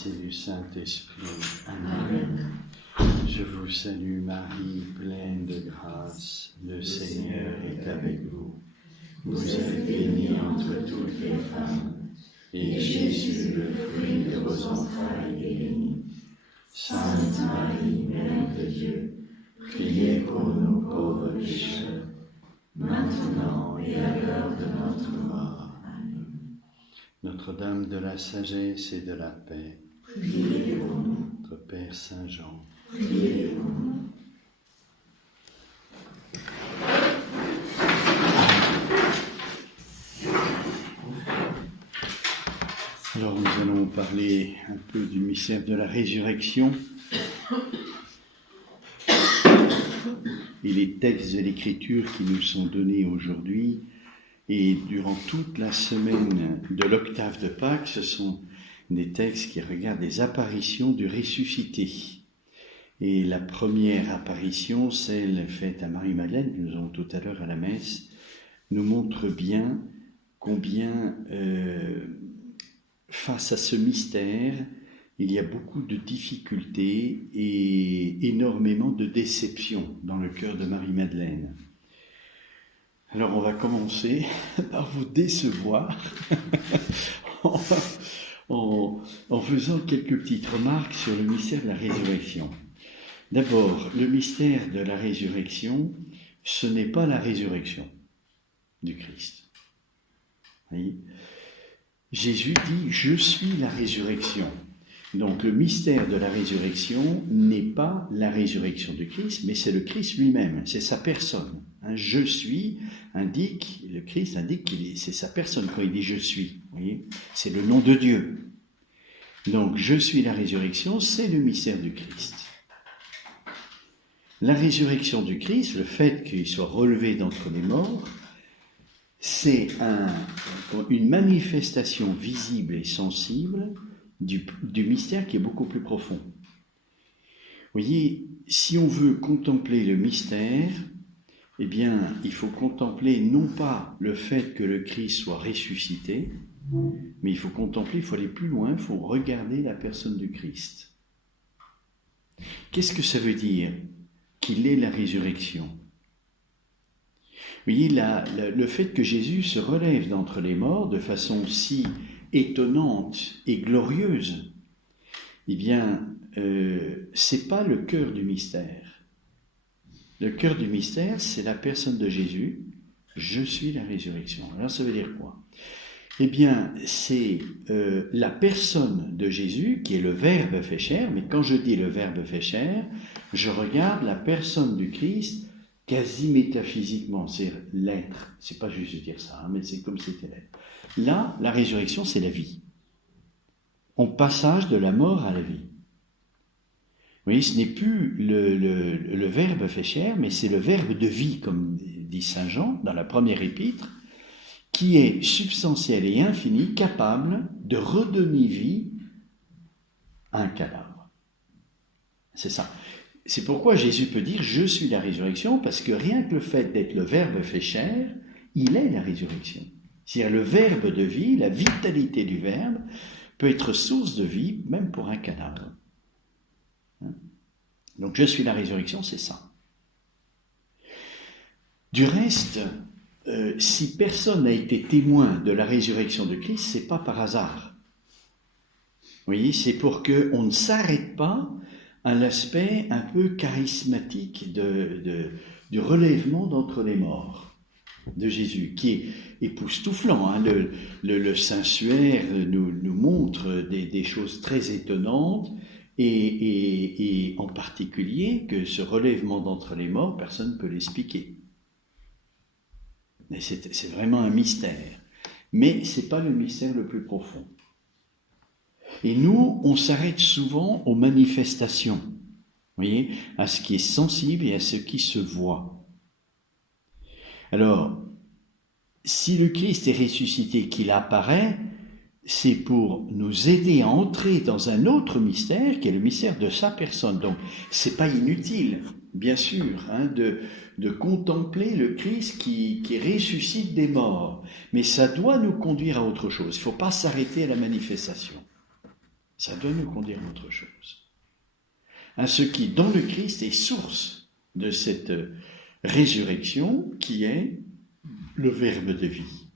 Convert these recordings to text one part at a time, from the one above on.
Fils et du Saint-Esprit. Amen. Je vous salue Marie, pleine de grâce, le Seigneur est avec vous. Vous êtes bénie entre toutes les femmes, et Jésus, le fruit de vos entrailles, est béni. Sainte Marie, Mère de Dieu, priez pour nous pauvres pécheurs, maintenant et à l'heure de notre mort. Amen. Notre-Dame de la sagesse et de la paix, priez pour nous. Notre Père Saint Jean, priez pour nous. Alors nous allons parler un peu du mystère de la résurrection et les textes de l'Écriture qui nous sont donnés aujourd'hui et durant toute la semaine de l'octave de Pâques, ce sont des textes qui regardent les apparitions du ressuscité. Et la première apparition, celle faite à Marie-Madeleine, que nous avons tout à l'heure à la messe, nous montre bien combien face à ce mystère, il y a beaucoup de difficultés et énormément de déceptions dans le cœur de Marie-Madeleine. Alors on va commencer par vous décevoir en faisant quelques petites remarques sur le mystère de la résurrection. D'abord, le mystère de la résurrection, ce n'est pas la résurrection du Christ. Vous voyez ? Jésus dit « Je suis la résurrection ». Donc le mystère de la résurrection n'est pas la résurrection du Christ, mais c'est le Christ lui-même, c'est sa personne. « Je suis » le Christ indique c'est sa personne quand il dit « je suis ». Vous voyez ? C'est le nom de Dieu. Donc « Je suis la résurrection », c'est le mystère du Christ. La résurrection du Christ, le fait qu'il soit relevé d'entre les morts, c'est une manifestation visible et sensible du mystère qui est beaucoup plus profond. Vous voyez, si on veut contempler le mystère, eh bien, il faut contempler non pas le fait que le Christ soit ressuscité, mais il faut aller plus loin, il faut regarder la personne du Christ. Qu'est-ce que ça veut dire qu'il est la résurrection ? Vous voyez, le fait que Jésus se relève d'entre les morts de façon si étonnante et glorieuse, eh bien, c'est pas le cœur du mystère. Le cœur du mystère, c'est la personne de Jésus. Je suis la résurrection. Alors, ça veut dire quoi ? Eh bien, c'est la personne de Jésus qui est le Verbe fait chair, mais quand je dis le Verbe fait chair, je regarde la personne du Christ quasi métaphysiquement, c'est l'être. C'est pas juste de dire ça, mais c'est comme c'était l'être. Là, la résurrection, c'est la vie. On passage de la mort à la vie. Vous voyez, ce n'est plus le Verbe fait chair, mais c'est le Verbe de vie, comme dit saint Jean dans la première épître, qui est substantiel et infini, capable de redonner vie à un cadavre. C'est ça. C'est pourquoi Jésus peut dire « Je suis la résurrection » parce que rien que le fait d'être le Verbe fait chair, il est la résurrection. C'est-à-dire le Verbe de vie, la vitalité du Verbe, peut être source de vie même pour un cadavre. Donc « Je suis la résurrection », c'est ça. Du reste, si personne n'a été témoin de la résurrection de Christ, c'est pas par hasard. Vous voyez, c'est pour qu'on ne s'arrête pas à l'aspect un peu charismatique du relèvement d'entre les morts de Jésus, qui est époustouflant. Le Saint-Suaire nous montre des choses très étonnantes, et en particulier que ce relèvement d'entre les morts, personne ne peut l'expliquer. Mais c'est vraiment un mystère. Mais ce n'est pas le mystère le plus profond. Et nous, on s'arrête souvent aux manifestations, vous voyez, à ce qui est sensible et à ce qui se voit. Alors, si le Christ est ressuscité, qu'il apparaît, c'est pour nous aider à entrer dans un autre mystère, qui est le mystère de sa personne. Donc, c'est pas inutile, bien sûr, de contempler le Christ qui ressuscite des morts. Mais ça doit nous conduire à autre chose. Il ne faut pas s'arrêter à la manifestation. Ça doit nous conduire à autre chose. À ce qui, dans le Christ, est source de cette résurrection qui est le Verbe de vie.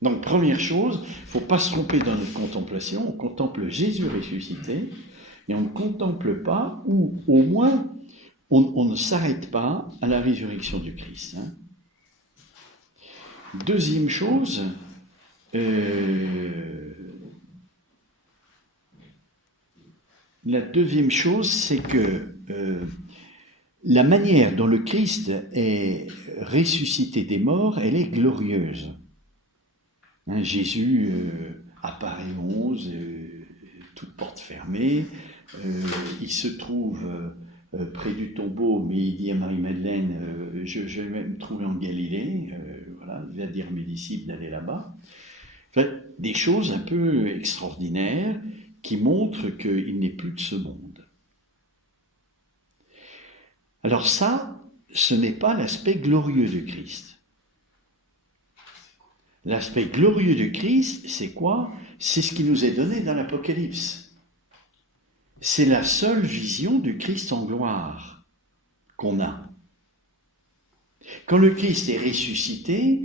Donc, première chose, il ne faut pas se tromper dans notre contemplation. On contemple Jésus ressuscité et on ne contemple pas, ou au moins, on ne s'arrête pas à la résurrection du Christ. Deuxième chose, la deuxième chose, c'est que la manière dont le Christ est ressuscité des morts, elle est glorieuse. Jésus apparaît 11, toute porte fermée, il se trouve près du tombeau, mais il dit à Marie-Madeleine, je vais me trouver en Galilée, voilà, va dire à mes disciples d'aller là-bas. Enfin, des choses un peu extraordinaires qui montrent qu'il n'est plus de ce monde. Alors ça, ce n'est pas l'aspect glorieux du Christ. L'aspect glorieux du Christ, c'est quoi? C'est ce qui nous est donné dans l'Apocalypse. C'est la seule vision du Christ en gloire qu'on a. Quand le Christ est ressuscité,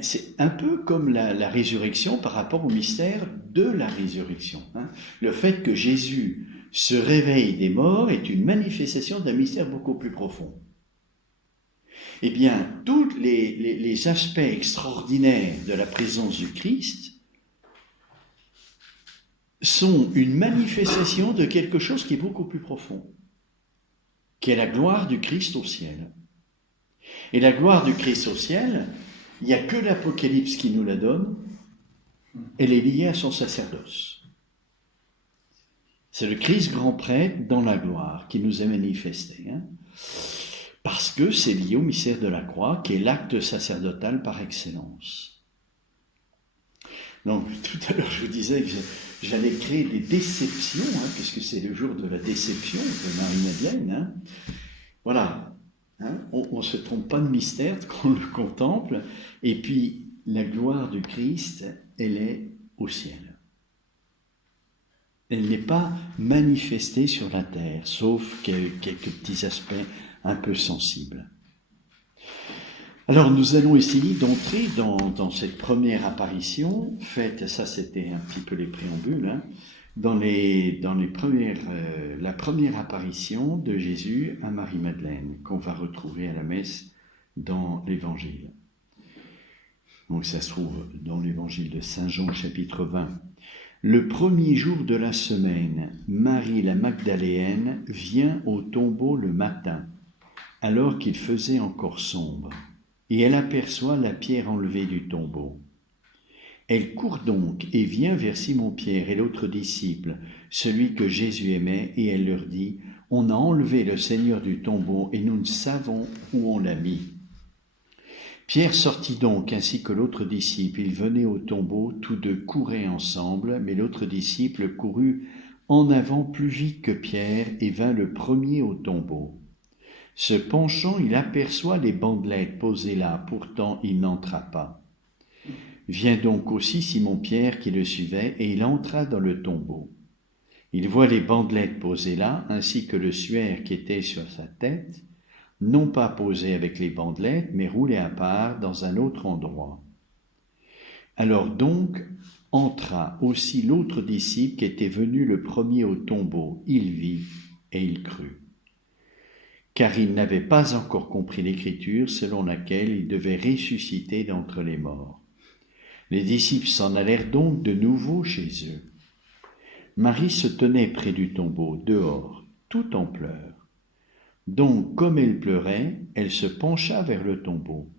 c'est un peu comme la résurrection par rapport au mystère de la résurrection. Le fait que Jésus se réveille des morts est une manifestation d'un mystère beaucoup plus profond. Eh bien, tous les aspects extraordinaires de la présence du Christ sont une manifestation de quelque chose qui est beaucoup plus profond, qui est la gloire du Christ au ciel. Et la gloire du Christ au ciel, il n'y a que l'Apocalypse qui nous la donne, elle est liée à son sacerdoce. C'est le Christ grand prêtre dans la gloire qui nous est manifesté. Parce que c'est lié au mystère de la croix, qui est l'acte sacerdotal par excellence. Donc, tout à l'heure, je vous disais que j'allais créer des déceptions, puisque c'est le jour de la déception de Marie-Madeleine. Voilà, on ne se trompe pas de mystère quand on le contemple. Et puis, la gloire du Christ, elle est au ciel. Elle n'est pas manifestée sur la terre, sauf quelques petits aspects un peu sensible. Alors nous allons essayer d'entrer dans cette première apparition faite, ça c'était un petit peu les préambules, dans la première apparition de Jésus à Marie-Madeleine, qu'on va retrouver à la messe dans l'Évangile. Donc ça se trouve dans l'Évangile de Saint Jean, chapitre 20. Le premier jour de la semaine, Marie la Magdaléenne vient au tombeau le matin, alors qu'il faisait encore sombre, et elle aperçoit la pierre enlevée du tombeau. Elle court donc et vient vers Simon-Pierre et l'autre disciple, celui que Jésus aimait, et elle leur dit, « On a enlevé le Seigneur du tombeau et nous ne savons où on l'a mis. » Pierre sortit donc ainsi que l'autre disciple. Ils venaient au tombeau, tous deux couraient ensemble, mais l'autre disciple courut en avant plus vite que Pierre et vint le premier au tombeau. Se penchant, il aperçoit les bandelettes posées là, pourtant il n'entra pas. Vient donc aussi Simon-Pierre qui le suivait, et il entra dans le tombeau. Il voit les bandelettes posées là, ainsi que le suaire qui était sur sa tête, non pas posé avec les bandelettes, mais roulé à part dans un autre endroit. Alors donc entra aussi l'autre disciple qui était venu le premier au tombeau. Il vit et il crut. Car il n'avait pas encore compris l'Écriture selon laquelle il devait ressusciter d'entre les morts. Les disciples s'en allèrent donc de nouveau chez eux. Marie se tenait près du tombeau, dehors, tout en pleurs. Donc, comme elle pleurait, elle se pencha vers le tombeau.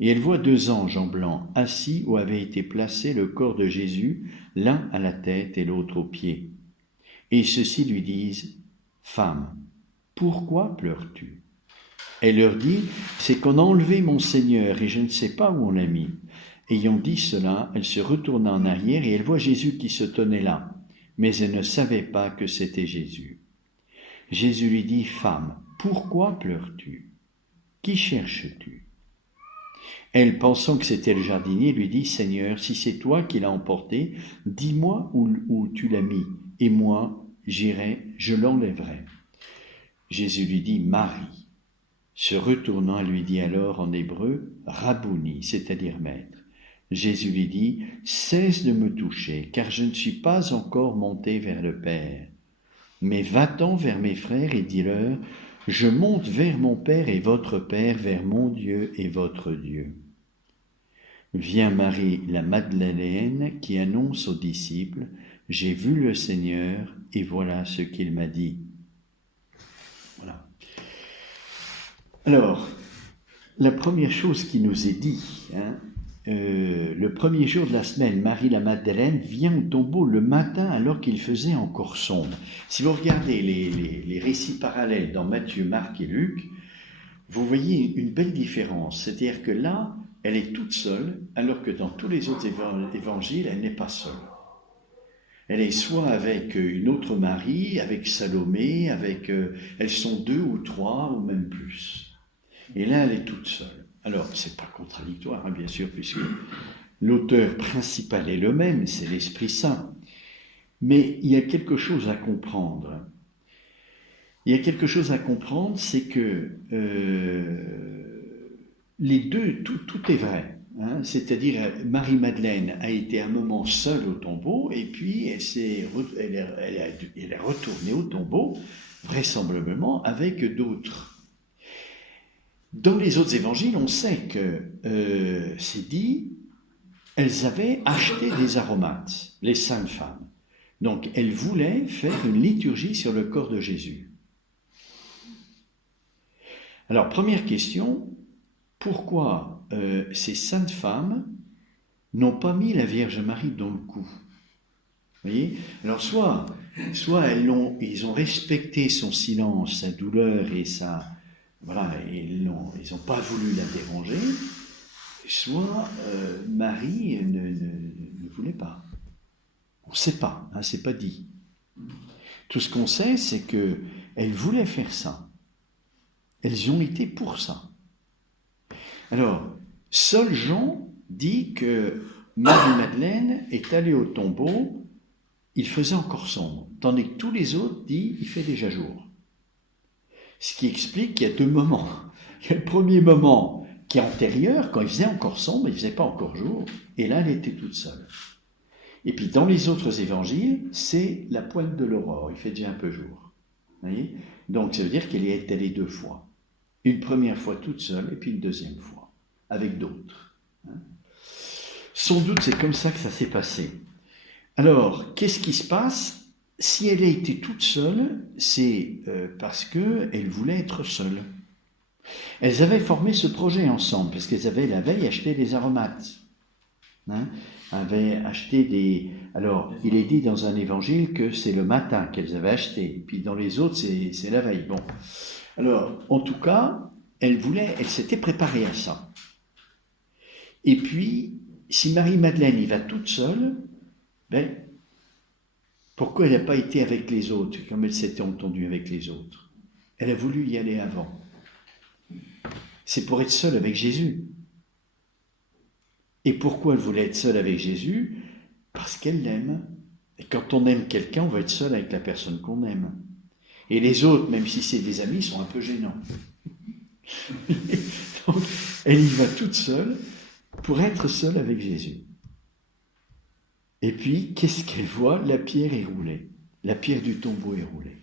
Et elle voit deux anges en blanc assis où avait été placé le corps de Jésus, l'un à la tête et l'autre aux pieds. Et ceux-ci lui disent, « Femme, pourquoi pleures-tu » Elle leur dit, « C'est qu'on a enlevé mon Seigneur et je ne sais pas où on l'a mis. » Ayant dit cela, elle se retourna en arrière et elle voit Jésus qui se tenait là, mais elle ne savait pas que c'était Jésus. Jésus lui dit, « Femme, pourquoi pleures-tu? Qui cherches-tu » Elle, pensant que c'était le jardinier, lui dit, « Seigneur, si c'est toi qui l'as emporté, dis-moi où tu l'as mis, et moi, j'irai, je l'enlèverai. Jésus lui dit, Marie. Se retournant, elle lui dit alors en hébreu, Rabouni, c'est-à-dire maître. Jésus lui dit, cesse de me toucher, car je ne suis pas encore monté vers le Père. Mais va-t'en vers mes frères et dis-leur, je monte vers mon Père et votre Père, vers mon Dieu et votre Dieu. Vient Marie la Magdalène qui annonce aux disciples, j'ai vu le Seigneur et voilà ce qu'il m'a dit. Voilà. Alors, la première chose qui nous est dit, le premier jour de la semaine, Marie la Magdalène vient au tombeau le matin alors qu'il faisait encore sombre. Si vous regardez les récits parallèles dans Matthieu, Marc et Luc, vous voyez une belle différence. C'est-à-dire que là, elle est toute seule, alors que dans tous les autres évangiles, elle n'est pas seule. Elle est soit avec une autre Marie, avec Salomé, elles sont 2 ou 3 ou même plus. Et là, elle est toute seule. Alors, c'est pas contradictoire, bien sûr, puisque l'auteur principal est le même, c'est l'Esprit Saint. Mais il y a quelque chose à comprendre. C'est que les deux, tout est vrai. C'est-à-dire, Marie-Madeleine a été un moment seule au tombeau, et puis elle est retournée au tombeau, vraisemblablement avec d'autres. Dans les autres évangiles, on sait que c'est dit, elles avaient acheté des aromates, les saintes femmes. Donc, elles voulaient faire une liturgie sur le corps de Jésus. Alors, première question, pourquoi ces saintes femmes n'ont pas mis la Vierge Marie dans le coup? Vous voyez? Alors, soit ils ont respecté son silence, sa douleur et sa... Voilà, ils n'ont pas voulu la déranger, soit Marie ne voulait pas. On ne sait pas, c'est pas dit. Tout ce qu'on sait, c'est qu'elles voulaient faire ça. Elles ont été pour ça. Alors, seul Jean dit que Marie-Madeleine est allée au tombeau, il faisait encore sombre, tandis que tous les autres disent il fait déjà jour. Ce qui explique qu'il y a 2 moments. Il y a le premier moment qui est antérieur, quand il faisait encore sombre, il ne faisait pas encore jour, et là, elle était toute seule. Et puis, dans les autres évangiles, c'est la pointe de l'aurore, il fait déjà un peu jour. Vous voyez? Donc, ça veut dire qu'elle y est allée 2 fois. Une première fois toute seule, et puis une deuxième fois, avec d'autres. Sans doute, c'est comme ça que ça s'est passé. Alors, qu'est-ce qui se passe? Si elle a été toute seule, c'est parce qu'elle voulait être seule. Elles avaient formé ce projet ensemble, parce qu'elles avaient la veille acheté des aromates. Avaient acheté des... Alors, il est dit dans un évangile que c'est le matin qu'elles avaient acheté, puis dans les autres, c'est la veille. Bon. Alors, en tout cas, elle s'était préparée à ça. Et puis, si Marie-Madeleine y va toute seule, pourquoi elle n'a pas été avec les autres, comme elle s'était entendue avec les autres? Elle a voulu y aller avant. C'est pour être seule avec Jésus. Et pourquoi elle voulait être seule avec Jésus? Parce qu'elle l'aime. Et quand on aime quelqu'un, on va être seul avec la personne qu'on aime. Et les autres, même si c'est des amis, sont un peu gênants. Donc, elle y va toute seule pour être seule avec Jésus. Et puis, qu'est-ce qu'elle voit? La pierre est roulée. La pierre du tombeau est roulée.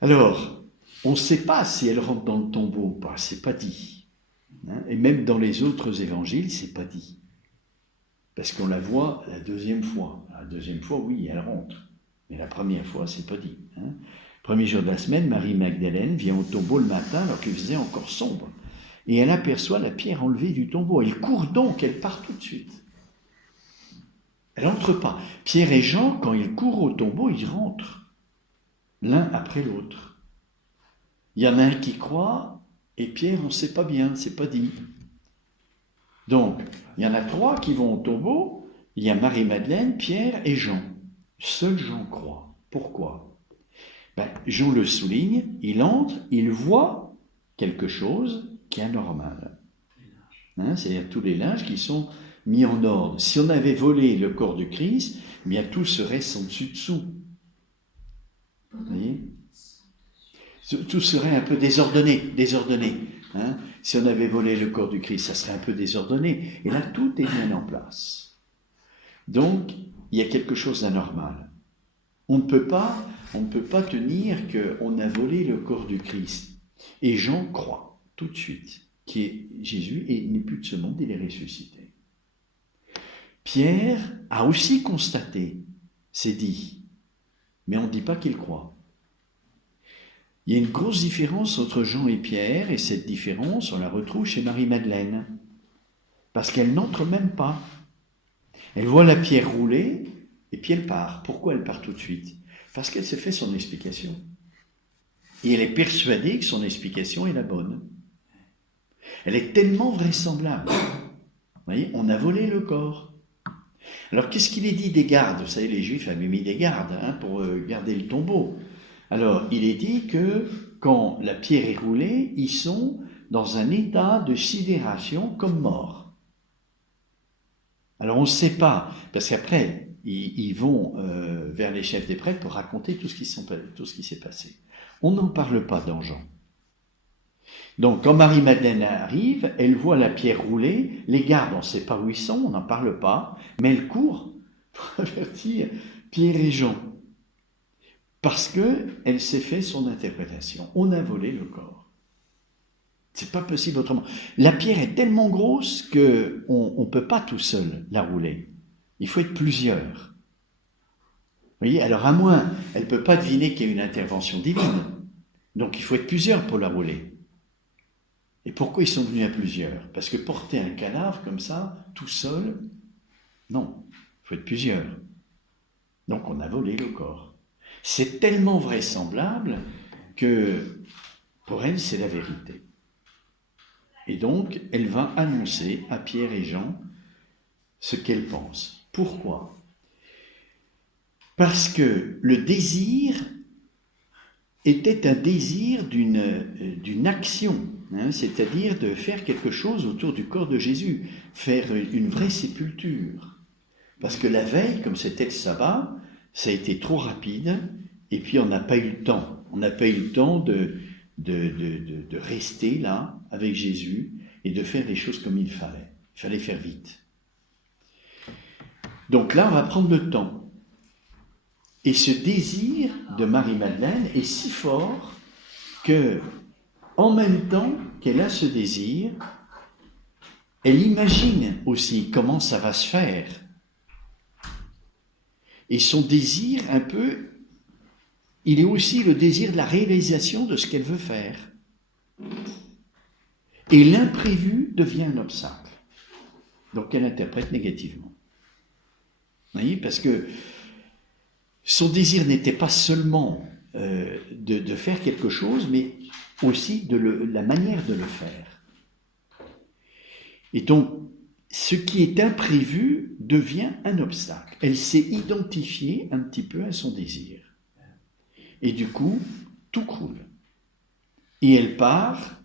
Alors, on ne sait pas si elle rentre dans le tombeau ou pas, c'est pas dit. Et même dans les autres évangiles, c'est pas dit. Parce qu'on la voit la deuxième fois. La deuxième fois, oui, elle rentre. Mais la première fois, c'est pas dit. Premier jour de la semaine, Marie-Magdalène vient au tombeau le matin alors qu'il faisait encore sombre. Et elle aperçoit la pierre enlevée du tombeau. Elle court donc, elle part tout de suite. Elle n'entre pas. Pierre et Jean, quand ils courent au tombeau, ils rentrent, l'un après l'autre. Il y en a un qui croit, et Pierre, on ne sait pas bien, c'est pas dit. Donc, il y en a 3 qui vont au tombeau, il y a Marie-Madeleine, Pierre et Jean. Seul Jean croit. Pourquoi? Jean le souligne, il entre, il voit quelque chose qui est anormal. C'est-à-dire tous les linges qui sont mis en ordre. Si on avait volé le corps du Christ, eh bien tout serait sans dessus-dessous. Vous voyez ? Tout serait un peu désordonné. Hein ? Si on avait volé le corps du Christ, ça serait un peu désordonné. Et là, tout est bien en place. Donc, il y a quelque chose d'anormal. On ne peut pas tenir qu'on a volé le corps du Christ. Et Jean croit tout de suite qui est Jésus et il n'est plus de ce monde, il est ressuscité. Pierre a aussi constaté, c'est dit, mais on ne dit pas qu'il croit. Il y a une grosse différence entre Jean et Pierre, et cette différence, on la retrouve chez Marie-Madeleine, parce qu'elle n'entre même pas. Elle voit la pierre rouler, et puis elle part. Pourquoi elle part tout de suite ? Parce qu'elle s'est fait son explication. Et elle est persuadée que son explication est la bonne. Elle est tellement vraisemblable. Vous voyez, on a volé le corps. Alors, qu'est-ce qu'il est dit des gardes ? Vous savez, les Juifs avaient mis des gardes pour garder le tombeau. Alors, il est dit que quand la pierre est roulée, ils sont dans un état de sidération comme morts. Alors, on ne sait pas, parce qu'après, ils vont vers les chefs des prêtres pour raconter tout ce qui s'est passé. On n'en parle pas dans Jean. Donc, quand Marie-Madeleine arrive, elle voit la pierre rouler, les gardes, on ne sait pas où ils sont, on n'en parle pas, mais elle court pour avertir Pierre et Jean. Parce qu'elle s'est fait son interprétation. On a volé le corps. C'est pas possible autrement. La pierre est tellement grosse qu'on ne peut pas tout seul la rouler. Il faut être plusieurs. Vous voyez, alors à moins, elle ne peut pas deviner qu'il y a une intervention divine. Donc il faut être plusieurs pour la rouler. Et pourquoi ils sont venus à plusieurs ? Parce que porter un cadavre comme ça, tout seul, non, il faut être plusieurs. Donc on a volé le corps. C'est tellement vraisemblable que pour elle, c'est la vérité. Et donc, elle va annoncer à Pierre et Jean ce qu'elle pense. Pourquoi ? Parce que le désir était un désir d'une action, c'est-à-dire de faire quelque chose autour du corps de Jésus, faire une vraie sépulture. Parce que la veille, comme c'était le sabbat, ça a été trop rapide, et puis on n'a pas eu le temps. On n'a pas eu le temps de rester là, avec Jésus, et de faire les choses comme il fallait. Il fallait faire vite. Donc là, on va prendre le temps. Et ce désir de Marie-Madeleine est si fort que, en même temps qu'elle a ce désir, elle imagine aussi comment ça va se faire. Et son désir, un peu, il est aussi le désir de la réalisation de ce qu'elle veut faire. Et l'imprévu devient un obstacle. Donc elle interprète négativement. Vous voyez, parce que son désir n'était pas seulement de faire quelque chose, mais aussi la manière de le faire. Et donc, ce qui est imprévu devient un obstacle. Elle s'est identifiée un petit peu à son désir. Et du coup, tout croule. Et elle part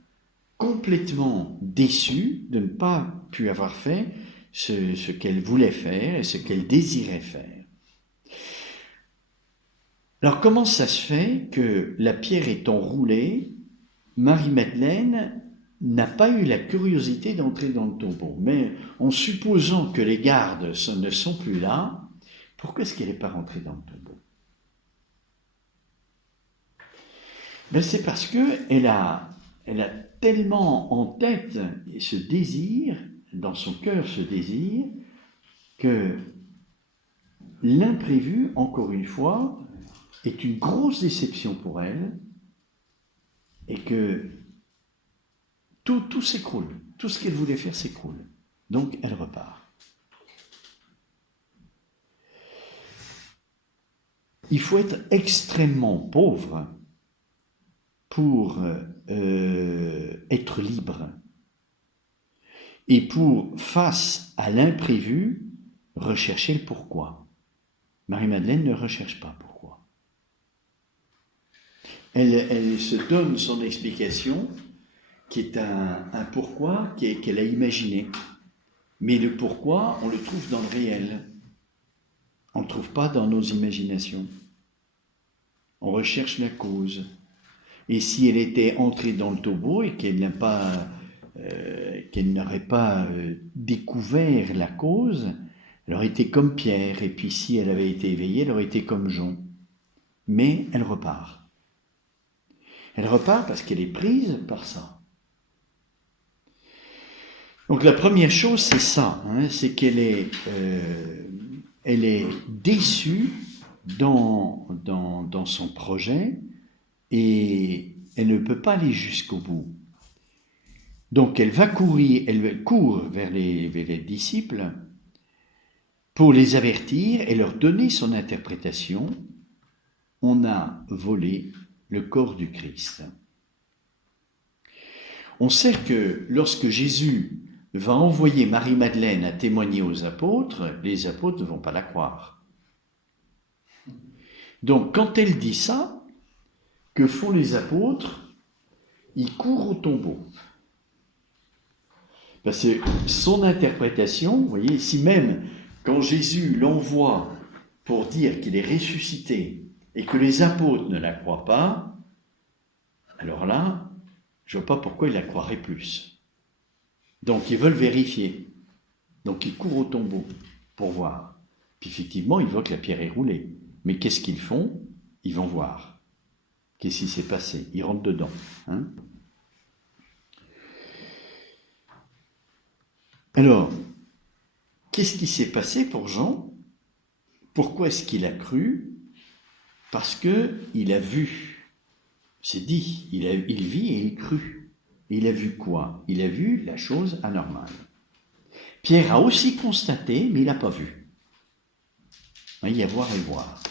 complètement déçue de ne pas pu avoir fait ce qu'elle voulait faire et ce qu'elle désirait faire. Alors, comment ça se fait que la pierre étant roulée, Marie-Madeleine n'a pas eu la curiosité d'entrer dans le tombeau? Mais en supposant que les gardes ne sont plus là, pourquoi est-ce qu'elle n'est pas rentrée dans le tombeau? Ben c'est parce qu'elle a tellement en tête ce désir, dans son cœur ce désir, que l'imprévu, encore une fois, est une grosse déception pour elle, et que tout s'écroule. Tout ce qu'elle voulait faire s'écroule. Donc, elle repart. Il faut être extrêmement pauvre pour être libre. Et pour, face à l'imprévu, rechercher le pourquoi. Marie-Madeleine ne recherche pas pourquoi. Elle se donne son explication, qui est un pourquoi qu'elle a imaginé. Mais le pourquoi, on le trouve dans le réel. On ne le trouve pas dans nos imaginations. On recherche la cause. Et si elle était entrée dans le tombeau et qu'elle n'aurait pas découvert la cause, elle aurait été comme Pierre. Et puis si elle avait été éveillée, elle aurait été comme Jean. Mais elle repart. Elle repart parce qu'elle est prise par ça. Donc la première chose, c'est ça, c'est qu'elle est, elle est déçue dans son projet et elle ne peut pas aller jusqu'au bout. Donc elle court vers les disciples pour les avertir et leur donner son interprétation. On a volé le corps du Christ. On sait que lorsque Jésus va envoyer Marie-Madeleine à témoigner aux apôtres, les apôtres ne vont pas la croire. Donc quand elle dit ça, que font les apôtres? Ils courent au tombeau. Parce que son interprétation, vous voyez, si même quand Jésus l'envoie pour dire qu'il est ressuscité et que les apôtres ne la croient pas, alors là, je ne vois pas pourquoi ils la croiraient plus. Donc ils veulent vérifier. Donc ils courent au tombeau pour voir. Puis effectivement, ils voient que la pierre est roulée. Mais qu'est-ce qu'ils font? Ils vont voir. Qu'est-ce qui s'est passé? Ils rentrent dedans. Alors, qu'est-ce qui s'est passé pour Jean? Pourquoi est-ce qu'il a cru? Parce qu'il a vu. C'est dit, il vit et il crut. Et il a vu quoi? Il a vu la chose anormale. Pierre a aussi constaté, mais il n'a pas vu. Il y a voir et voir.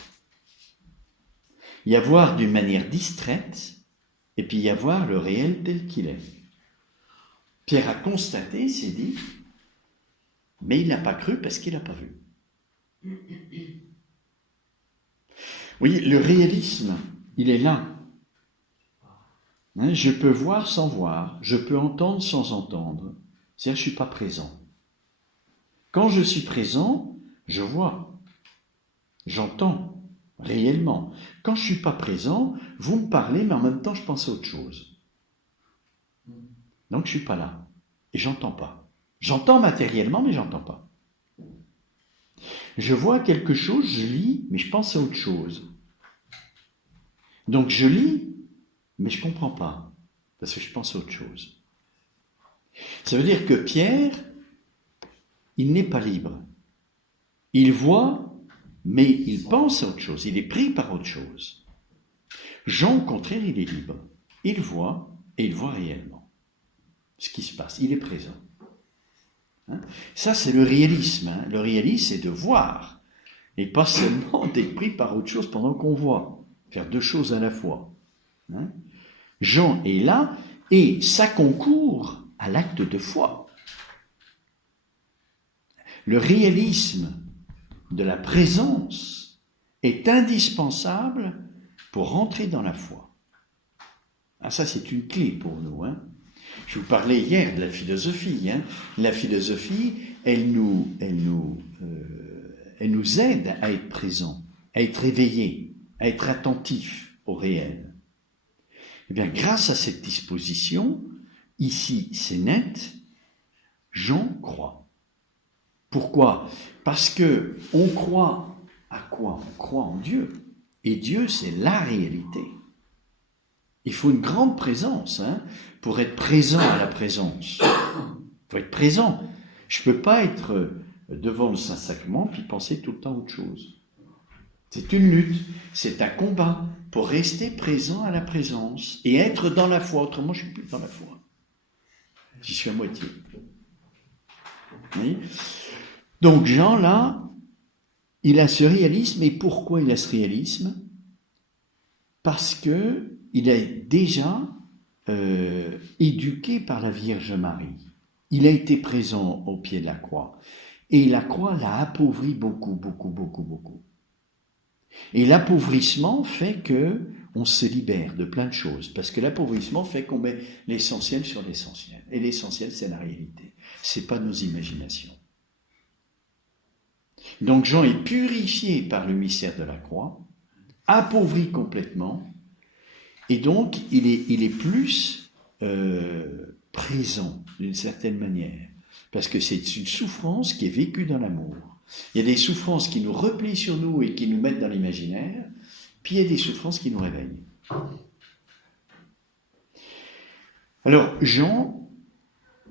Il y a voir d'une manière distraite, et puis il y a voir le réel tel qu'il est. Pierre a constaté, s'est dit, mais il n'a pas cru parce qu'il n'a pas vu. Oui, le réalisme, il est là. Je peux voir sans voir, je peux entendre sans entendre. C'est-à-dire, je ne suis pas présent. Quand je suis présent, je vois, j'entends réellement. Quand je ne suis pas présent, vous me parlez, mais en même temps, je pense à autre chose. Donc, je ne suis pas là et je n'entends pas. J'entends matériellement, mais je n'entends pas. Je vois quelque chose, je lis, mais je pense à autre chose. Donc, je lis, mais je ne comprends pas, parce que je pense à autre chose. Ça veut dire que Pierre, il n'est pas libre. Il voit, mais il pense à autre chose, il est pris par autre chose. Jean, au contraire, il est libre. Il voit, et il voit réellement ce qui se passe. Il est présent. Ça, c'est le réalisme. Le réalisme, c'est de voir, et pas seulement d'être pris par autre chose pendant qu'on voit. Faire deux choses à la fois. Jean est là, et ça concourt à l'acte de foi. Le réalisme de la présence est indispensable pour rentrer dans la foi. Ça, c'est une clé pour nous. Je vous parlais hier de la philosophie. La philosophie, elle nous aide à être présent, à être éveillé, à être attentif au réel. Eh bien, grâce à cette disposition, ici, c'est net, Jean croit. Pourquoi? Parce que on croit à quoi? On croit en Dieu. Et Dieu, c'est la réalité. Il faut une grande présence pour être présent à la présence. Il faut être présent. Je ne peux pas être devant le Saint-Sacrement puis penser tout le temps à autre chose. C'est une lutte, c'est un combat pour rester présent à la présence et être dans la foi. Autrement, je ne suis plus dans la foi. J'y suis à moitié. Oui. Donc Jean, là, il a ce réalisme. Et pourquoi il a ce réalisme? Parce qu'il est déjà éduqué par la Vierge Marie. Il a été présent au pied de la croix. Et la croix l'a appauvri beaucoup, beaucoup, beaucoup, beaucoup. Et l'appauvrissement fait qu'on se libère de plein de choses. Parce que l'appauvrissement fait qu'on met l'essentiel sur l'essentiel. Et l'essentiel, c'est la réalité. c'est pas nos imaginations. Donc Jean est purifié par le mystère de la croix, appauvri complètement, et donc il est plus présent d'une certaine manière, parce que c'est une souffrance qui est vécue dans l'amour. Il y a des souffrances qui nous replient sur nous et qui nous mettent dans l'imaginaire, puis il y a des souffrances qui nous réveillent. Alors Jean,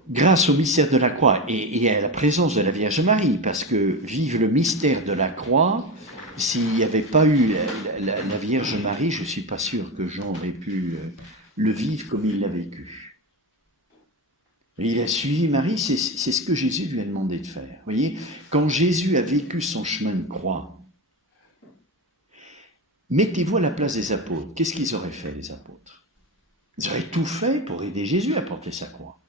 grâce au mystère de la croix et à la présence de la Vierge Marie, parce que vivre le mystère de la croix, s'il n'y avait pas eu la Vierge Marie, je ne suis pas sûr que Jean aurait pu le vivre comme il l'a vécu. Et il a suivi Marie, c'est ce que Jésus lui a demandé de faire. Vous voyez, quand Jésus a vécu son chemin de croix, mettez-vous à la place des apôtres. Qu'est-ce qu'ils auraient fait, les apôtres? Ils auraient tout fait pour aider Jésus à porter sa croix.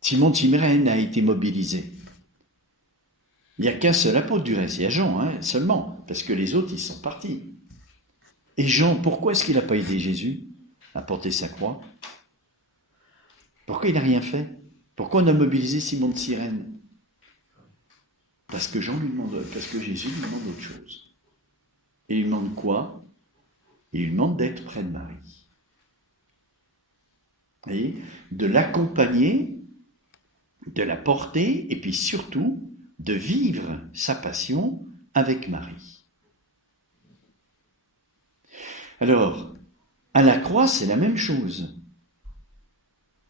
Simon de Cyrène a été mobilisé. Il n'y a qu'un seul apôtre du reste, il y a Jean, seulement, parce que les autres, ils sont partis. Et Jean, pourquoi est-ce qu'il n'a pas aidé Jésus à porter sa croix? Pourquoi il n'a rien fait? Pourquoi on a mobilisé Simon de Cyrène? Parce que Jésus lui demande autre chose. Et il lui demande quoi? Il lui demande d'être près de Marie. Vous voyez, de l'accompagner, de la porter, et puis surtout, de vivre sa passion avec Marie. Alors, à la croix, c'est la même chose.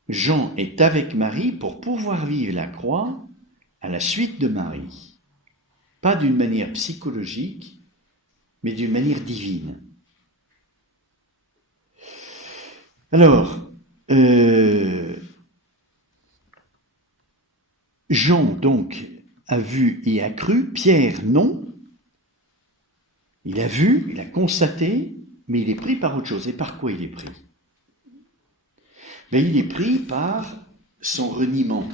Jean est avec Marie pour pouvoir vivre la croix à la suite de Marie. Pas d'une manière psychologique, mais d'une manière divine. Alors, Jean, donc, a vu et a cru, Pierre, non. Il a vu, il a constaté, mais il est pris par autre chose. Et par quoi il est pris? Il est pris par son reniement.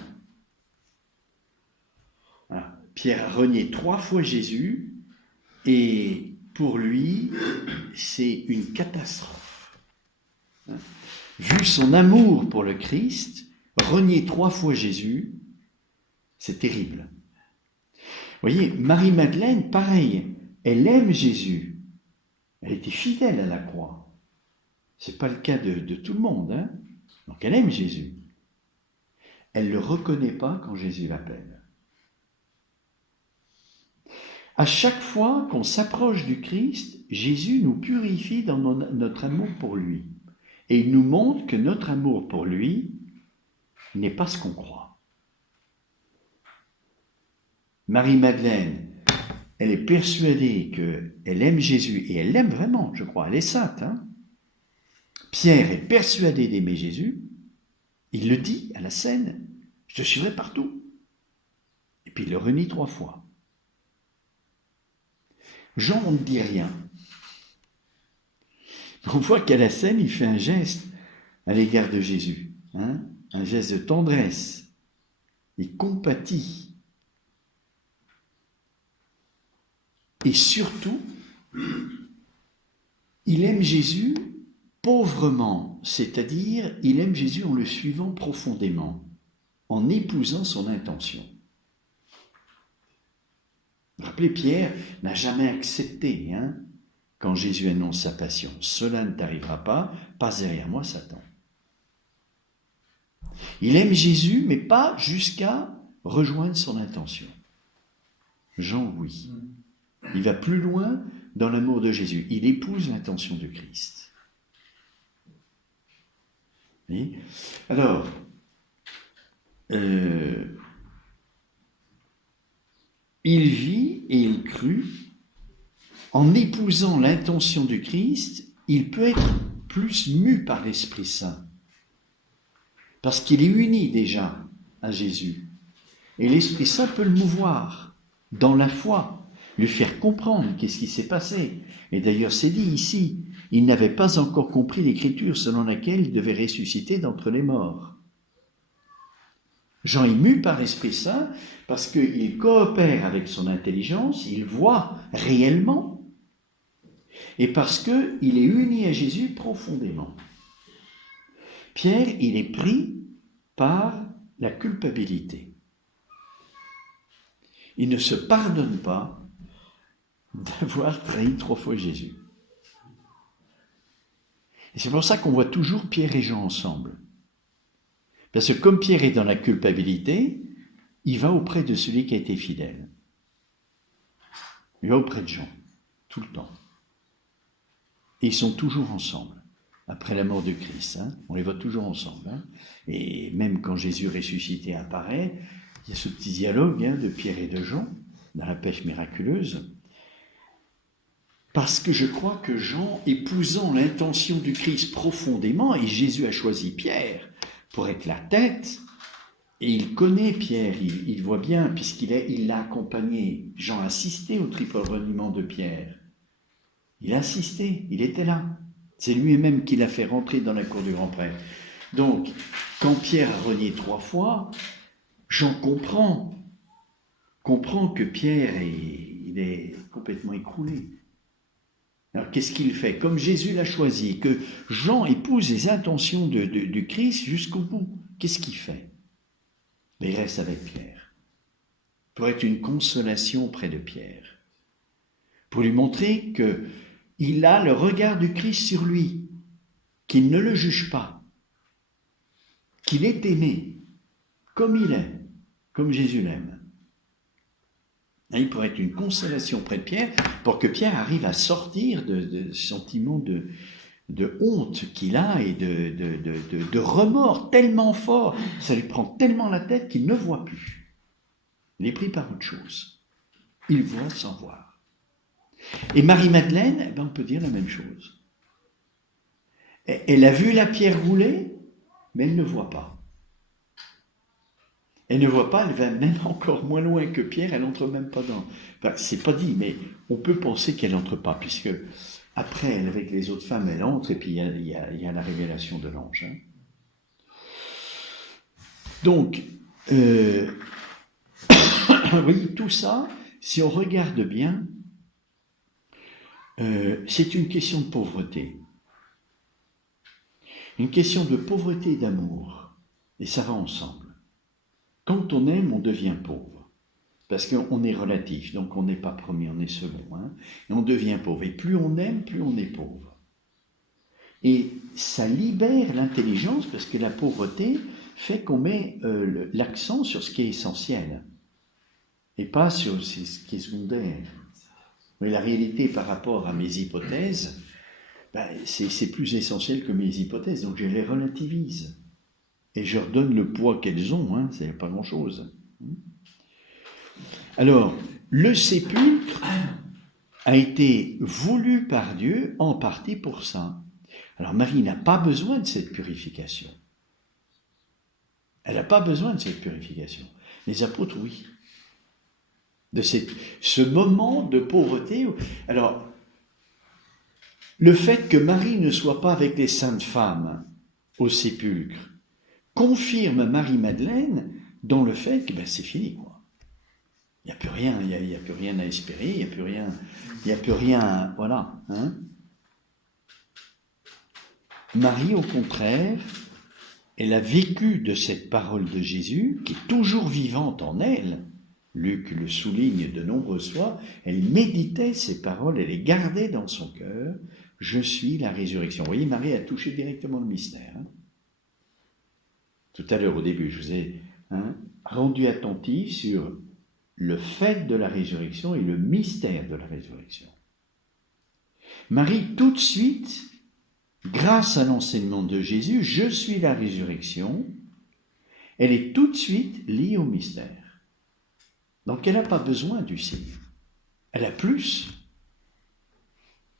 Voilà. Pierre a renié 3 fois Jésus, et pour lui, c'est une catastrophe. Vu son amour pour le Christ, renier 3 fois Jésus, c'est terrible. Vous voyez, Marie-Madeleine, pareil, elle aime Jésus. Elle était fidèle à la croix. Ce n'est pas le cas de tout le monde, Donc elle aime Jésus. Elle ne le reconnaît pas quand Jésus l'appelle. À chaque fois qu'on s'approche du Christ, Jésus nous purifie dans notre amour pour lui. Et il nous montre que notre amour pour lui n'est pas ce qu'on croit. Marie-Madeleine, elle est persuadée qu'elle aime Jésus, et elle l'aime vraiment, je crois, elle est sainte. Pierre est persuadé d'aimer Jésus, il le dit à la scène, je te suivrai partout. Et puis il le renie 3 fois. Jean, on ne dit rien. On voit qu'à la scène, il fait un geste à l'égard de Jésus, un geste de tendresse. Il compatit. Et surtout, il aime Jésus pauvrement, c'est-à-dire il aime Jésus en le suivant profondément, en épousant son intention. Rappelez, Pierre n'a jamais accepté, quand Jésus annonce sa passion. Cela ne t'arrivera pas, passe derrière moi, Satan. Il aime Jésus, mais pas jusqu'à rejoindre son intention. Jean, oui. Il va plus loin dans l'amour de Jésus. Il épouse l'intention du Christ. Oui. Alors, il vit et il crut. En épousant l'intention du Christ, il peut être plus mu par l'Esprit Saint. Parce qu'il est uni déjà à Jésus. Et l'Esprit Saint peut le mouvoir dans la foi, lui faire comprendre qu'est-ce qui s'est passé. Et d'ailleurs, c'est dit ici, il n'avait pas encore compris l'Écriture selon laquelle il devait ressusciter d'entre les morts. Jean est mu par l'Esprit Saint parce qu'il coopère avec son intelligence, il voit réellement, et parce qu'il est uni à Jésus profondément. Pierre, il est pris par la culpabilité. Il ne se pardonne pas d'avoir trahi 3 fois Jésus. Et c'est pour ça qu'on voit toujours Pierre et Jean ensemble. Parce que comme Pierre est dans la culpabilité, il va auprès de celui qui a été fidèle. Il va auprès de Jean, tout le temps. Et ils sont toujours ensemble, après la mort de Christ. On les voit toujours ensemble. Et même quand Jésus ressuscité apparaît, il y a ce petit dialogue de Pierre et de Jean, dans la pêche miraculeuse. Parce que je crois que Jean, épousant l'intention du Christ profondément, et Jésus a choisi Pierre pour être la tête, et il connaît Pierre, il voit bien, puisqu'il l'a accompagné. Jean a assisté au triple reniement de Pierre. Il a assisté, il était là. C'est lui-même qui l'a fait rentrer dans la cour du grand prêtre. Donc, quand Pierre a renié 3 fois, Jean comprend que Pierre il est complètement écroulé. Alors qu'est-ce qu'il fait? Comme Jésus l'a choisi, que Jean épouse les intentions du Christ jusqu'au bout, qu'est-ce qu'il fait? Mais il reste avec Pierre, pour être une consolation auprès de Pierre, pour lui montrer qu'il a le regard du Christ sur lui, qu'il ne le juge pas, qu'il est aimé, comme il est, comme Jésus l'aime. Il pourrait être une consolation auprès de Pierre, pour que Pierre arrive à sortir de ce sentiment de honte qu'il a et de remords tellement fort, ça lui prend tellement la tête qu'il ne voit plus. Il est pris par autre chose. Il voit sans voir. Et Marie-Madeleine, on peut dire la même chose. Elle a vu la pierre rouler, mais elle ne voit pas. Elle ne voit pas, elle va même encore moins loin que Pierre, elle n'entre même pas dans... Enfin, c'est pas dit, mais on peut penser qu'elle n'entre pas, puisque après, elle, avec les autres femmes, elle entre, et puis il y a la révélation de l'ange. Donc, vous voyez, tout ça, si on regarde bien, c'est une question de pauvreté. Une question de pauvreté et d'amour. Et ça va ensemble. Quand on aime, on devient pauvre. Parce qu'on est relatif, donc on n'est pas premier, on est second. Et on devient pauvre. Et plus on aime, plus on est pauvre. Et ça libère l'intelligence, parce que la pauvreté fait qu'on met l'accent sur ce qui est essentiel. Et pas sur ce qui est secondaire. Mais la réalité par rapport à mes hypothèses, c'est plus essentiel que mes hypothèses, donc je les relativise. Et je leur donne le poids qu'elles ont, c'est pas grand-chose. Alors, le sépulcre a été voulu par Dieu en partie pour ça. Alors Marie n'a pas besoin de cette purification. Elle n'a pas besoin de cette purification. Les apôtres, oui. De ce moment de pauvreté. Alors, le fait que Marie ne soit pas avec les saintes femmes au sépulcre confirme Marie-Madeleine dans le fait que c'est fini, quoi. Il n'y a plus rien, il n'y a plus rien à espérer, il n'y a plus rien, voilà. Marie, au contraire, elle a vécu de cette parole de Jésus, qui est toujours vivante en elle. Luc le souligne de nombreuses fois, elle méditait ces paroles, elle les gardait dans son cœur. Je suis la résurrection. Vous voyez, Marie a touché directement le mystère. Tout à l'heure, au début, je vous ai rendu attentif sur le fait de la résurrection et le mystère de la résurrection. Marie, tout de suite, grâce à l'enseignement de Jésus, je suis la résurrection, elle est tout de suite liée au mystère. Donc elle n'a pas besoin du signe. Elle a plus.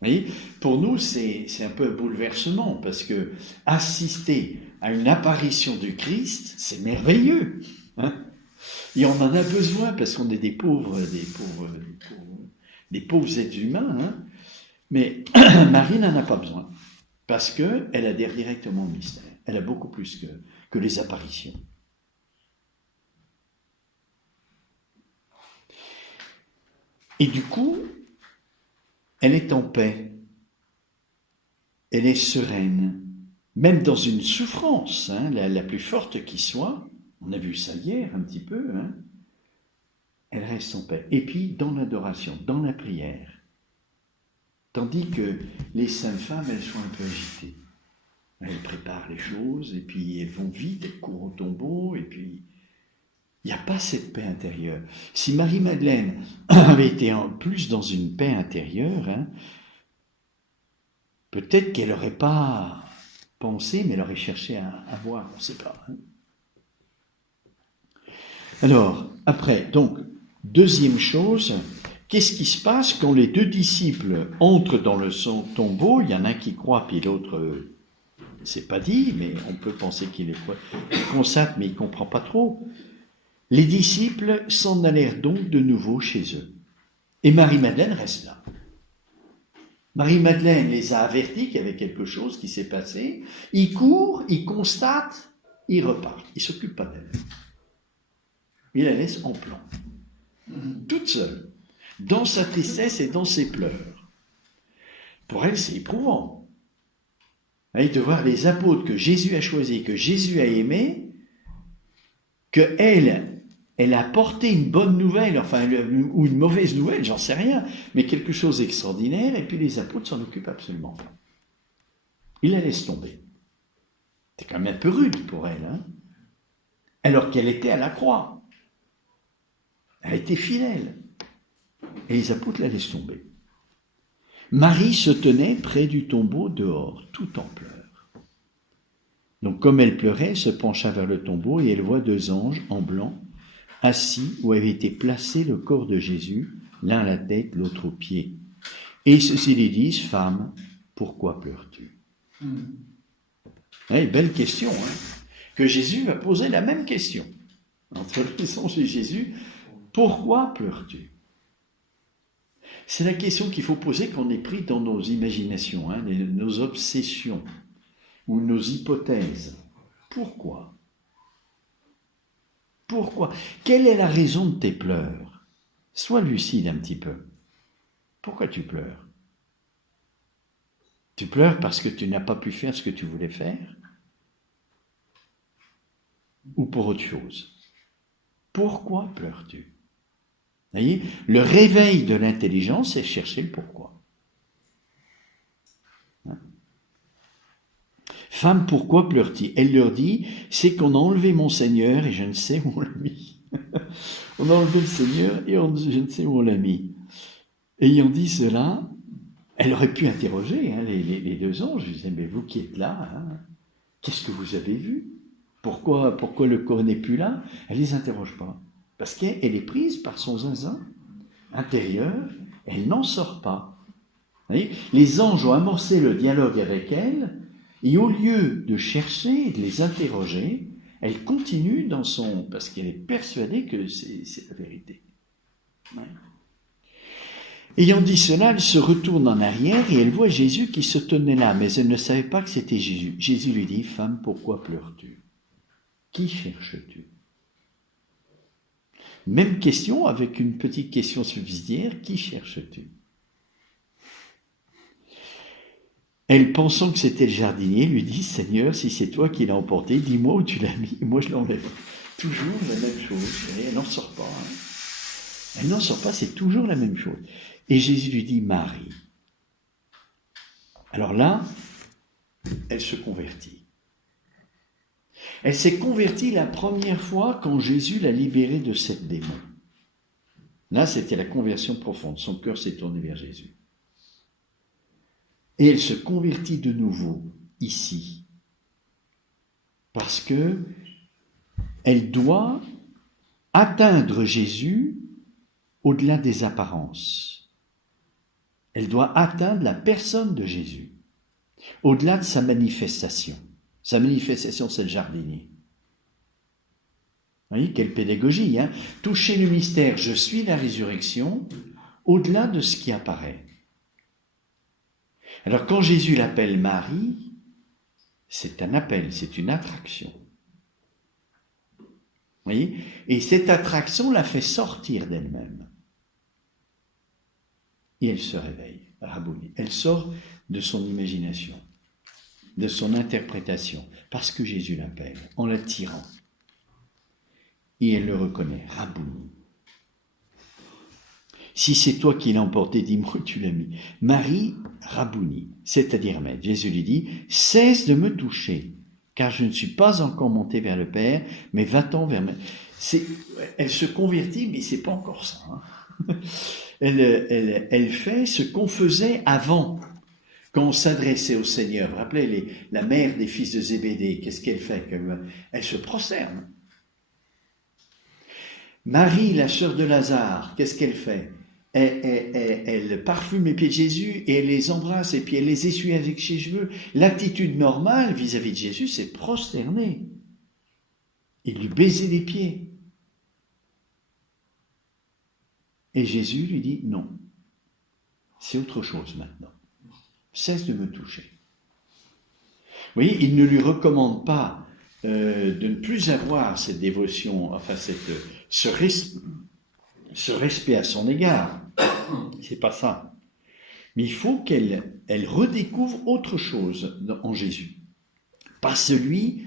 Vous voyez, pour nous, c'est un peu un bouleversement, parce que assister à une apparition du Christ, c'est merveilleux. Et on en a besoin, parce qu'on est des pauvres êtres humains. Mais Marie n'en a pas besoin, parce qu'elle adhère directement au mystère. Elle a beaucoup plus que les apparitions. Et du coup, elle est en paix, elle est sereine, même dans une souffrance, la plus forte qui soit, On a vu ça hier un petit peu, hein. Elle reste en paix. Et puis dans l'adoration, dans la prière. Tandis que les saintes femmes, elles sont un peu agitées. Elles préparent les choses, et puis elles vont vite, elles courent au tombeau, et puis il n'y a pas cette paix intérieure. Si Marie-Madeleine avait été en plus dans une paix intérieure, hein, peut-être qu'elle n'aurait pas pensé, mais elle aurait cherché à voir, on ne sait pas. Hein. Alors, après, donc, deuxième chose, qu'est-ce qui se passe quand les deux disciples entrent dans le tombeau? Il y en a un qui croit, puis l'autre, c'est pas dit, mais on peut penser qu'il constate, mais il ne comprend pas trop. Les disciples s'en allèrent donc de nouveau chez eux. Et Marie-Madeleine reste là. Marie-Madeleine les a avertis qu'il y avait quelque chose qui s'est passé. Ils courent, ils constatent, ils repartent. Ils ne s'occupent pas d'elle. Ils la laissent en plan. Toute seule. Dans sa tristesse et dans ses pleurs. Pour elle, c'est éprouvant. De voir les apôtres que Jésus a choisis, que Jésus a aimés, que elle a porté une bonne nouvelle, ou une mauvaise nouvelle, j'en sais rien, mais quelque chose d'extraordinaire, et puis les apôtres s'en occupent absolument pas. Ils la laissent tomber. C'est quand même un peu rude pour elle, hein, alors qu'elle était à la croix. Elle était fidèle. Et les apôtres la laissent tomber. Marie se tenait près du tombeau dehors, tout en pleurs. Donc comme elle pleurait, elle se pencha vers le tombeau et elle voit deux anges en blanc, assis où avait été placé le corps de Jésus, l'un à la tête, l'autre aux pieds. Et ceux-ci lui disent, « Femme, pourquoi pleures-tu » Belle question, hein, que Jésus va poser la même question. Entre les anges et Jésus, « Pourquoi pleures-tu » C'est la question qu'il faut poser quand on est pris dans nos imaginations, hein, nos obsessions ou nos hypothèses. Pourquoi ? Pourquoi ? Quelle est la raison de tes pleurs ? Sois lucide un petit peu. Pourquoi tu pleures ? Tu pleures parce que tu n'as pas pu faire ce que tu voulais faire ? Ou pour autre chose ? Pourquoi pleures-tu ? Vous voyez, le réveil de l'intelligence, c'est chercher le pourquoi. Hein ? Femme, pourquoi pleure-t-il ? Elle leur dit, c'est qu'on a enlevé mon Seigneur et je ne sais où on l'a mis. On a enlevé le Seigneur et je ne sais où on l'a mis. Ayant dit cela, elle aurait pu interroger les deux anges. Je disais, mais vous qui êtes là, hein, qu'est-ce que vous avez vu ? Pourquoi le corps n'est plus là ? Elle ne les interroge pas. Parce qu'elle est prise par son zinzin intérieur, elle n'en sort pas. Vous voyez, les anges ont amorcé le dialogue avec elle, et au lieu de chercher, de les interroger, elle continue dans son... parce qu'elle est persuadée que c'est la vérité. Ouais. Ayant dit cela, elle se retourne en arrière et elle voit Jésus qui se tenait là, mais elle ne savait pas que c'était Jésus. Jésus lui dit, « Femme, pourquoi pleures-tu ? Qui cherches-tu » Même question avec une petite question subsidiaire, qui cherches-tu ? Elle, pensant que c'était le jardinier, lui dit, Seigneur, si c'est toi qui l'as emporté, dis-moi où tu l'as mis, moi je l'enlève. Toujours la même chose, elle n'en sort pas. Hein. Elle n'en sort pas, c'est toujours la même chose. Et Jésus lui dit, Marie. Alors là, elle se convertit. Elle s'est convertie la première fois quand Jésus l'a libérée de cette démon. Là, c'était la conversion profonde. Son cœur s'est tourné vers Jésus. Et elle se convertit de nouveau ici. Parce que elle doit atteindre Jésus au-delà des apparences. Elle doit atteindre la personne de Jésus, au-delà de sa manifestation. Sa manifestation, c'est le jardinier. Vous voyez, quelle pédagogie, hein ? Toucher le mystère, je suis la résurrection, au-delà de ce qui apparaît. Alors, quand Jésus l'appelle Marie, c'est un appel, c'est une attraction. Vous voyez ? Et cette attraction la fait sortir d'elle-même. Et elle se réveille, Rabouni. Elle sort de son imagination, de son interprétation, parce que Jésus l'appelle, en la tirant. et elle le reconnaît, Rabouni. Si c'est toi qui l'as emporté, dis-moi où tu l'as mis. Marie, Rabouni, c'est-à-dire maître. Jésus lui dit, cesse de me toucher, car je ne suis pas encore monté vers le Père, mais va-t'en vers moi. Elle se convertit, mais c'est pas encore ça. Hein. Elle fait ce qu'on faisait avant, quand on s'adressait au Seigneur. Vous vous rappelez, la mère des fils de Zébédée, qu'est-ce qu'elle fait? Elle se prosterne. Marie, la sœur de Lazare, qu'est-ce qu'elle fait? Elle parfume les pieds de Jésus et elle les embrasse et puis elle les essuie avec ses cheveux. L'attitude normale vis-à-vis de Jésus, c'est prosterner et lui baiser les pieds. Et Jésus lui dit non, c'est autre chose maintenant. Cesse de me toucher. Vous voyez, il ne lui recommande pas de ne plus avoir cette dévotion, enfin ce respect à son égard. C'est pas ça. Mais il faut qu'elle redécouvre autre chose en Jésus. Pas celui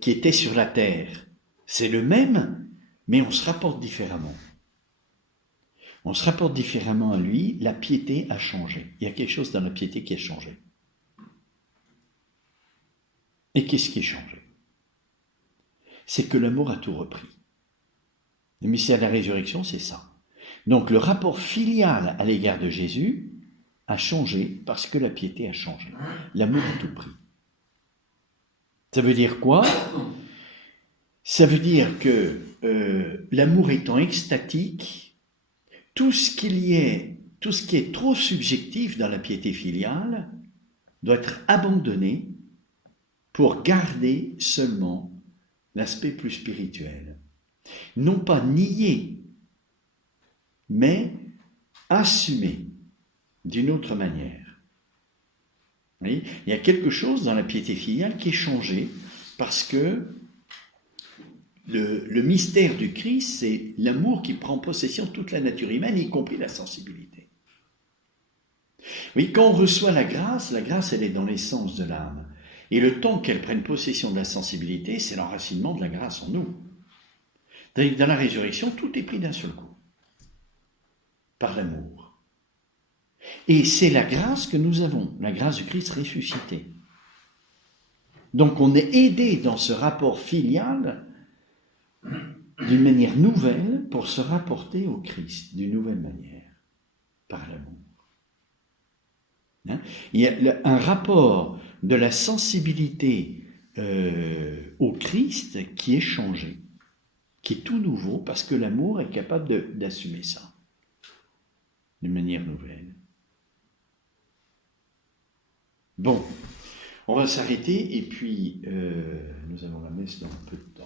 qui était sur la terre. C'est le même, mais on se rapporte différemment. On se rapporte différemment à lui, la piété a changé. Il y a quelque chose dans la piété qui a changé. Et qu'est-ce qui a changé? C'est que l'amour a tout repris. Le mystère de la résurrection, c'est ça. Donc le rapport filial à l'égard de Jésus a changé parce que la piété a changé. L'amour a tout pris. Ça veut dire quoi? Ça veut dire que l'amour étant extatique, tout ce qui est trop subjectif dans la piété filiale doit être abandonné pour garder seulement l'aspect plus spirituel. Non pas nier, mais assumer d'une autre manière. Vous voyez, il y a quelque chose dans la piété filiale qui est changé parce que le mystère du Christ, c'est l'amour qui prend possession de toute la nature humaine, y compris la sensibilité. Oui, quand on reçoit la grâce, elle est dans l'essence de l'âme. Et le temps qu'elle prenne possession de la sensibilité, c'est l'enracinement de la grâce en nous. Dans la résurrection, tout est pris d'un seul coup, par l'amour. Et c'est la grâce que nous avons, la grâce du Christ ressuscité. Donc on est aidé dans ce rapport filial d'une manière nouvelle pour se rapporter au Christ d'une nouvelle manière, par l'amour. Hein? Il y a un rapport de la sensibilité au Christ qui est changé, qui est tout nouveau, parce que l'amour est capable d'assumer ça d'une manière nouvelle. Bon, on va s'arrêter et puis nous avons la messe dans un peu de temps.